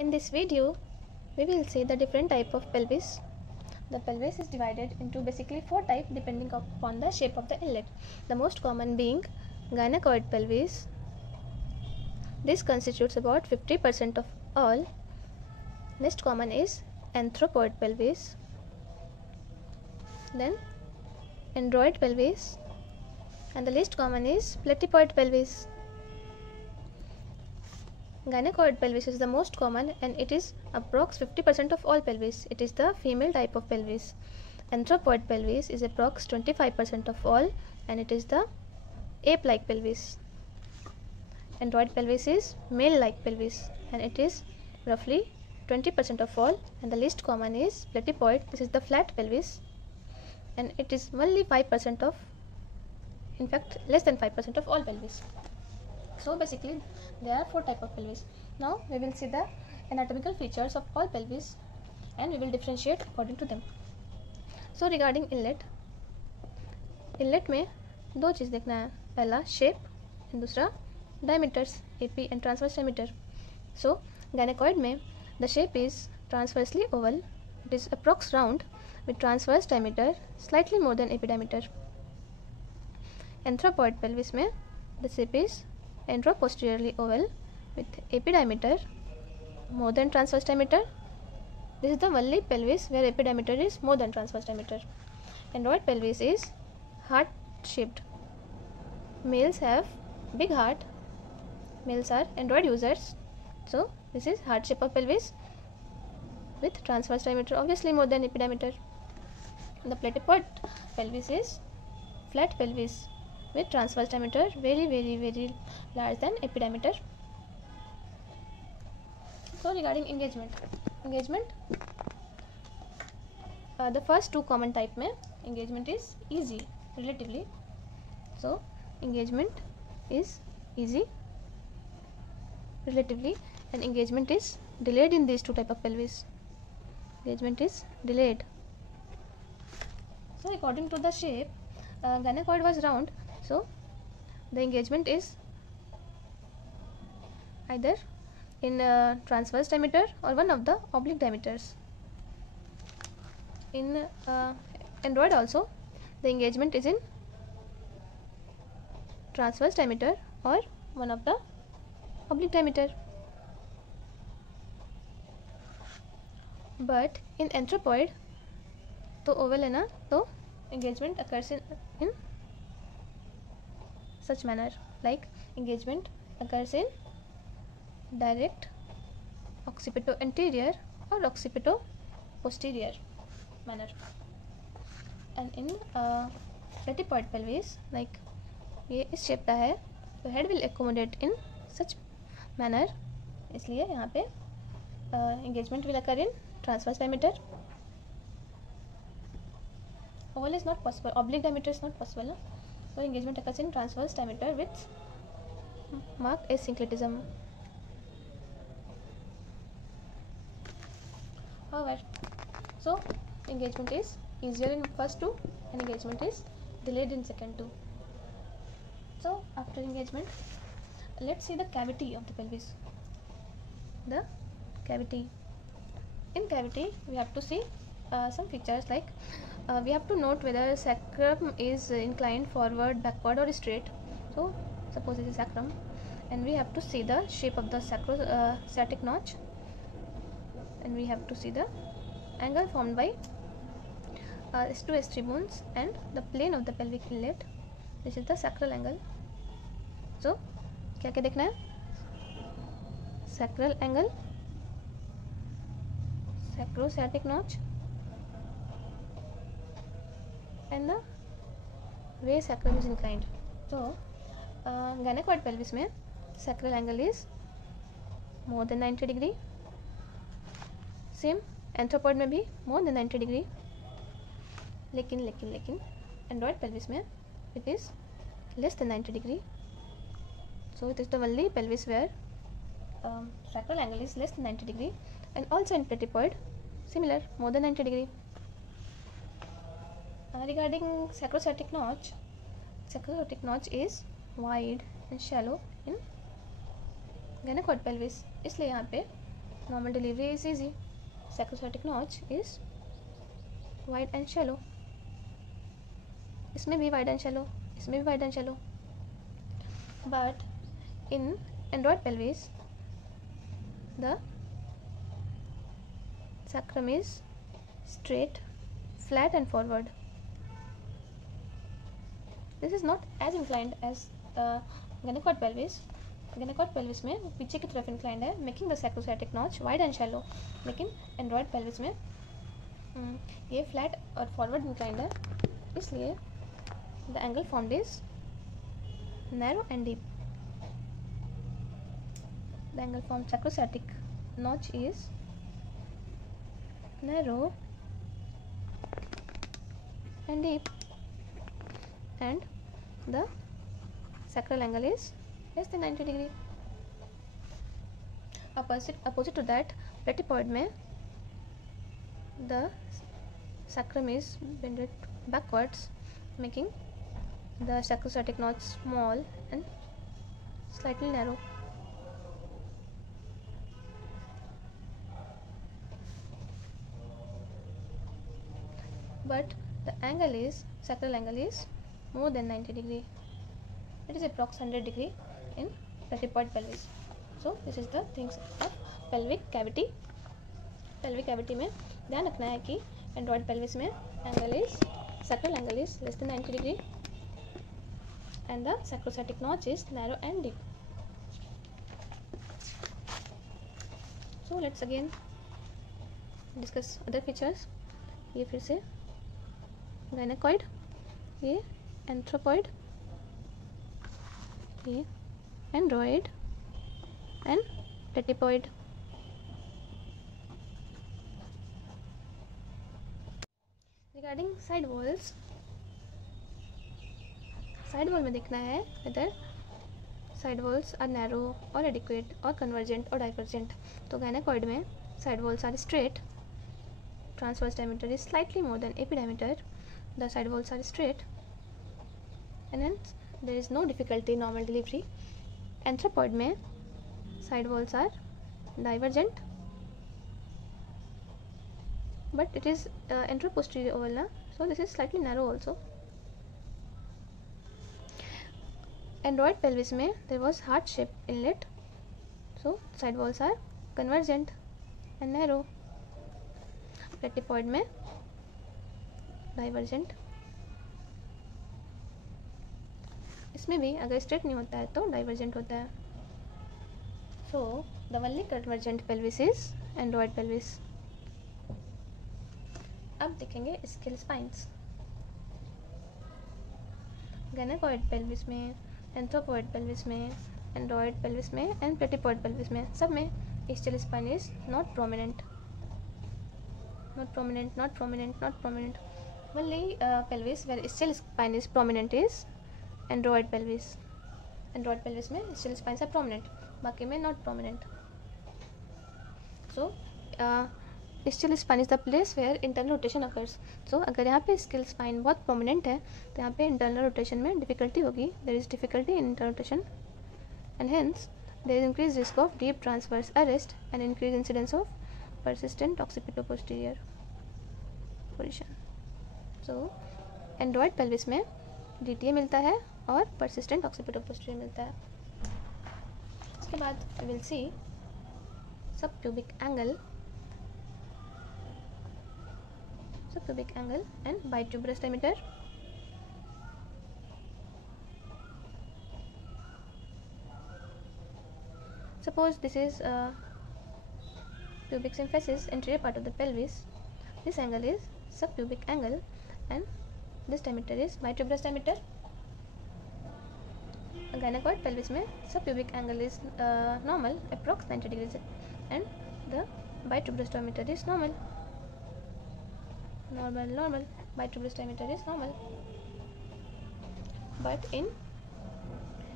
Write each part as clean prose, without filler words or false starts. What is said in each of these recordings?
In this video, we will see the different type of pelvis. The pelvis is divided into basically 4 types depending upon the shape of the inlet. The most common being gynecoid pelvis. This constitutes about 50% of all. Next common is anthropoid pelvis. Then android pelvis. And the least common is platypoid pelvis. Gynecoid pelvis is the most common and it is approx 50% of all pelvis. It is the female type of pelvis. Anthropoid pelvis is approx 25% of all and it is the ape-like pelvis. Android pelvis is male-like pelvis and it is roughly 20% of all, and the least common is platypoid. This is the flat pelvis and it is only 5% of, in fact less than 5% of all pelvis. So basically there are 4 types of pelvis. Now we will see the anatomical features of all pelvis and we will differentiate according to them. So regarding inlet में 2 चीज़ देखना है, पहला shape और दूसरा diameters, AP and transverse diameter. So gynecoid में the shape is transversely oval. It is approx round with transverse diameter slightly more than AP diameter. Anthropoid pelvis में the shape is anteroposteriorly oval with AP diameter more than transverse diameter. This is the only pelvis where AP diameter is more than transverse diameter. Android pelvis is heart shaped. Males have big heart. Males are android users. So this is heart shape of pelvis with transverse diameter obviously more than AP diameter. The platypoid pelvis is flat pelvis with transverse diameter very large than AP diameter. So regarding engagement, the first 2 common type में engagement is easy relatively. So engagement is easy relatively and engagement is delayed in these 2 type of pelvis. Engagement is delayed. So according to the shape, gynecoid was round. So the engagement is either in transverse diameter or one of the oblique diameters. In android also the engagement is in transverse diameter or one of the oblique diameter. But in anthropoid तो oval है ना, तो engagement occurs in such manner, like engagement occurs in direct occipito-anterior or occipito-posterior manner. And in platypoid pelvis, like ये इस shape का है तो head will accommodate in such manner, इसलिए यहाँ पे engagement will occur in transverse diameter. Oval is not possible, oblique diameter is not possible ना? So engagement occurs in transverse diameter with marked asynclitism. However, so engagement is easier in first 2 and engagement is delayed in second 2. So after engagement, let's see the cavity of the pelvis. The cavity. In cavity, we have to see some features like we have to note whether sacrum is inclined forward, backward or straight. So suppose it is sacrum, and we have to see the shape of the sacrosciatic notch, and we have to see the angle formed by S2 S3 bones and the plane of the pelvic inlet. This is the sacral angle. So क्या क्या देखना है? Sacral angle, sacrosciatic notch and the way sacrum is inclined. So gynecoid pelvis में sacral angle is more than 90 degree. Same anthropoid में भी more than 90 degree. लेकिन android pelvis में it is less than 90 degree. So it is the only pelvis where sacral angle is less than 90 degree, and also in platypoid similar more than 90 degree. Regarding sacrosciatic notch is wide and shallow in gynecoid pelvis, इसलिए यहाँ पे normal delivery is easy. Sacroiliac notch is wide and shallow. इसमें भी wide and shallow, इसमें भी wide and shallow. But in android pelvis, the sacrum is straight, flat and forward. This is not as inclined as gynecoid pelvis. Gynecoid pelvis में पीछे की तरफ inclined है, making the sacroiliac notch wide and shallow. लेकिन android pelvis में ये flat और forward inclined है, इसलिए the angle formed is narrow and deep. The angle formed sacroiliac notch is narrow and deep, and the sacral angle is less than 90 degree. Opposite to that, platypoid में the sacrum is bended backwards, making the sacroiliac notch small and slightly narrow. But the angle is, sacral angle is more than 90 degree. It is approx 100 degree in platypoid pelvis. So this is the things of pelvic cavity. Pelvic cavity में ध्यान रखना है कि android pelvis में angle is, sacral angle is less than 90 degree and the sacroiliac notch is narrow and deep. So let's again discuss other features. ये फिर से gynecoid, ये anthropoid, ये android and platypoid. Regarding side walls, side wall में देखना है whether side walls are narrow or adequate or convergent or divergent. तो gynecoid में side walls are straight, transverse diameter is slightly more than AP diameter, the side walls are straight, and hence there is no difficulty in normal delivery. Anthropoid में side walls are divergent, but it is anteroposterior oval na, so this is slightly narrow also. Android pelvis में there was heart shaped inlet, so side walls are convergent and narrow. Platypoid में divergent, इसमें भी अगर straight नहीं होता है तो divergent होता है. So the only convergent pelvis is Android pelvis. अब देखेंगे स्केल स्पाइंस. gynecoid पेल्विस में, एंथ्रोपॉइड पेल्विस में, एंड्रॉयड पेल्विस में एंड प्लेटिपॉइड पेल्विस में सब में scale spine is not prominent. Only pelvis where still spine is prominent is android pelvis. Android pelvis में still spines are prominent, बाकी में not prominent. So still spine is the place where internal rotation occurs. So अगर यहाँ पे still spine बहुत prominent है तो यहाँ पे internal rotation में difficulty होगी. There is difficulty in internal rotation and hence there is increased risk of deep transverse arrest and increased incidence of persistent occipito-posterior position. So Android pelvis में DTA मिलता है और persistent occipito-posterior मिलता है. इसके बाद we will see subpubic angle and bituberous diameter. Suppose this is pubic symphysis, anterior part of the pelvis. This angle is subpubic angle and this diameter is bituberous diameter. Gynecoid pelvis में subpubic angle is normal, approx 90 degrees, and the bituberous diameter is normal. Bituberous diameter is normal. But in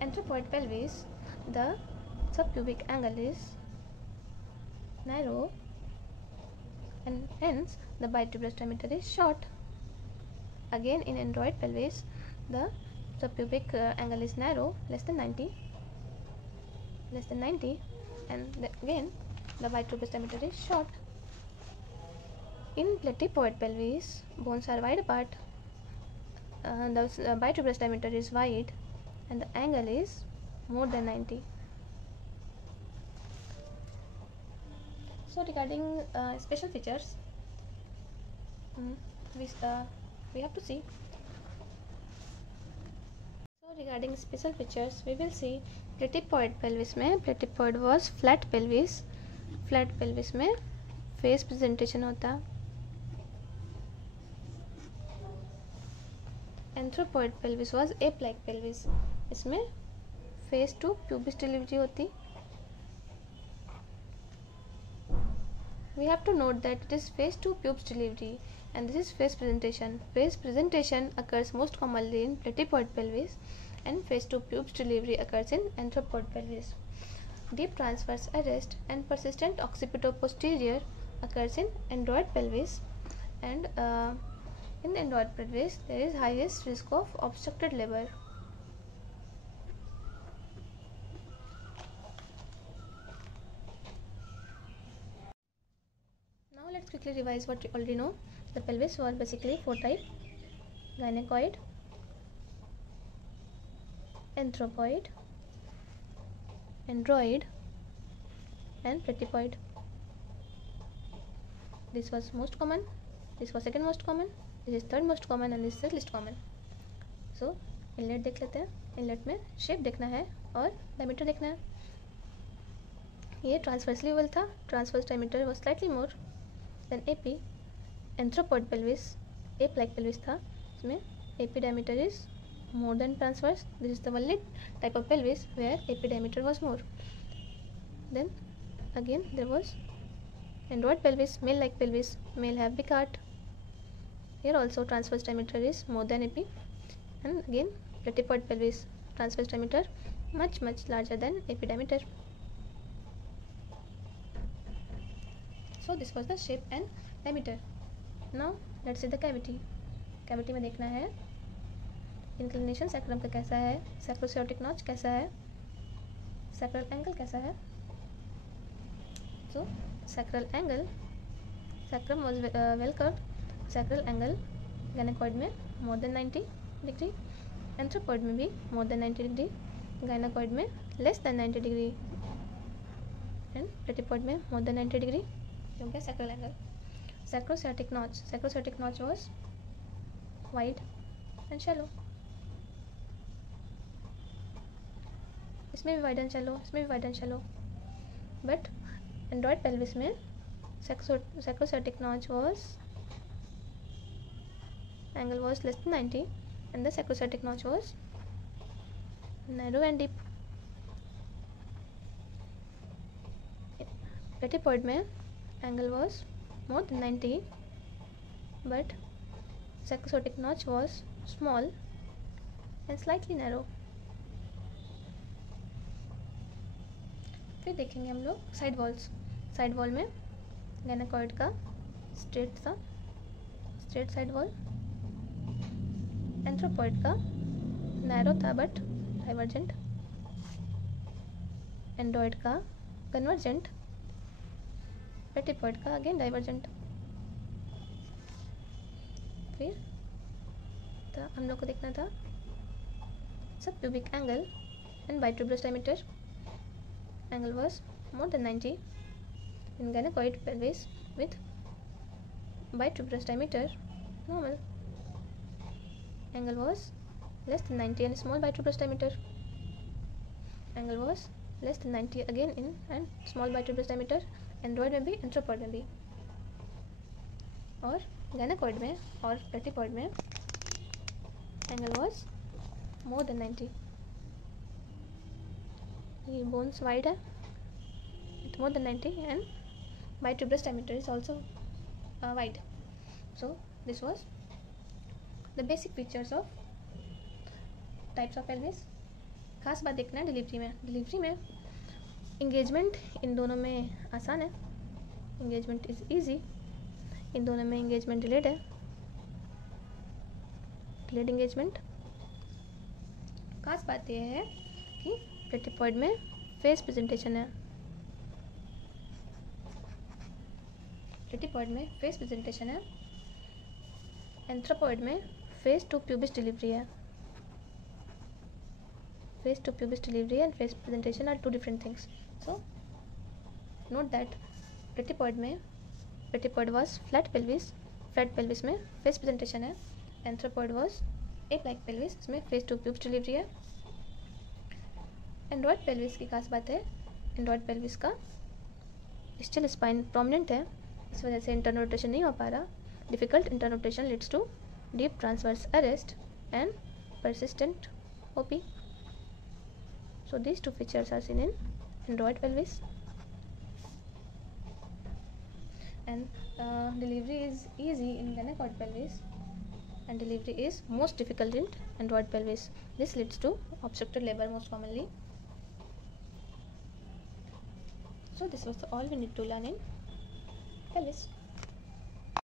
anthropoid pelvis, the subpubic angle is narrow and hence the bituberous diameter is short. Again in android pelvis, the subpubic angle is narrow, less than 90, and again the bituberous diameter is short. In platypoid pelvis, bones are wide apart. The bituberous diameter is wide and the angle is more than 90. So regarding special features, we have to see. So regarding special features, we will see platypoid pelvis में platypoid was flat pelvis. Flat pelvis में face presentation होता. Anthropoid pelvis was ape-like pelvis. इसमें face to pubis delivery होती. We have to note that it is face to pubis delivery and this is face presentation. Face presentation occurs most commonly in platypoid pelvis and face to pubis delivery occurs in anthropoid pelvis. Deep transverse arrest and persistent occipito-posterior occurs in android pelvis, and in android pelvis there is highest risk of obstructed labor. Now let's quickly revise what you already know. The pelvis was basically 4 types: gynecoid, anthropoid, android and platypoid. This was most common, this was second most common, this is third most common and this is least common. So inlet देख लेते हैं. Inlet में shape देखना है और diameter देखना है. ये ट्रांसवर्सली ओवल था. Transverse diameter was slightly more than AP. Anthropoid pelvis ape like pelvis था. इसमें AP diameter is more than transverse. This is the only type of pelvis where AP diameter was more. Then again there was android pelvis, male like pelvis. Male have big heart. Here also transverse diameter is more than AP. And again platypoid pelvis, transverse diameter much larger than AP diameter. So this was the shape and diameter. Now let's see the cavity. Cavity में देखना है inclination sacrum का कैसा है, सैक्रोसियोटिक notch कैसा है, sacral angle कैसा है. So sacral angle, sacrum was well curved. Sacral angle gynecoid में more than 90 degree, anthropoid में भी more than 90 degree, gynecoid में less than 90 degree and platypoid में more than 90 degree. हो गया sacral angle. Sacroiliac notch. Sacroiliac notch was wide and shallow. इसमें भी wide and shallow, इसमें भी wide and shallow. But android pelvis में sacroiliac notch was angle was less than 90 and the sacroiliac notch was narrow and deep. Platypoid में angle was more than 90 but sacroiliac notch was small and slightly narrow. फिर देखेंगे हम लोग side walls. Side wall में gynecoid का straight था, straight side wall. Anthropoid का narrow था बट डाइवर्जेंट. एंड्रॉइड का कन्वर्जेंट. प्लेटिपॉइड का अगेन डाइवर्जेंट. फिर हम लोग को देखना था सब pubic angle and bituberous diameter. Angle was more than 90 in gynecoid pelvis with bituberous diameter normal. Angle was less than 90 and small bituberous diameter. Angle was less than 90 again in and small bituberous diameter. Android में भी anthropoid में भी. और gynecoid में और platypoid में angle was more than 90. ये bones wide है with more than 90 and bituberous diameter is also wide. So this was the basic features of types of pelvis. खास बात देखना है डिलीवरी में. डिलीवरी में इंगेजमेंट इन दोनों में आसान है. Engagement is easy. इन दोनों में इंगेजमेंट डिलेड है. Delayed engagement. खास बात यह है कि प्लेटिपॉइड में फेस प्रेजेंटेशन है प्लेटीपॉइड में फेस प्रेजेंटेशन है, एंथ्रोपॉइड में फेस टू प्यूबिस डिलीवरी है. Face to pubis delivery and face presentation are two different things. So note that platypoid was flat pelvis में face presentation है. Anthropoid was ape-like pelvis, इसमें face to pubis delivery है. Android pelvis की खास बात है, Android pelvis का still spine prominent है, इस वजह से internal rotation नहीं हो पा रहा. Difficult internal rotation leads to deep transverse arrest and persistent OP. So these two features are seen in Android pelvis, and delivery is easy in gynecoid pelvis and delivery is most difficult in Android pelvis. This leads to obstructed labor most commonly. So this was all we need to learn in pelvis.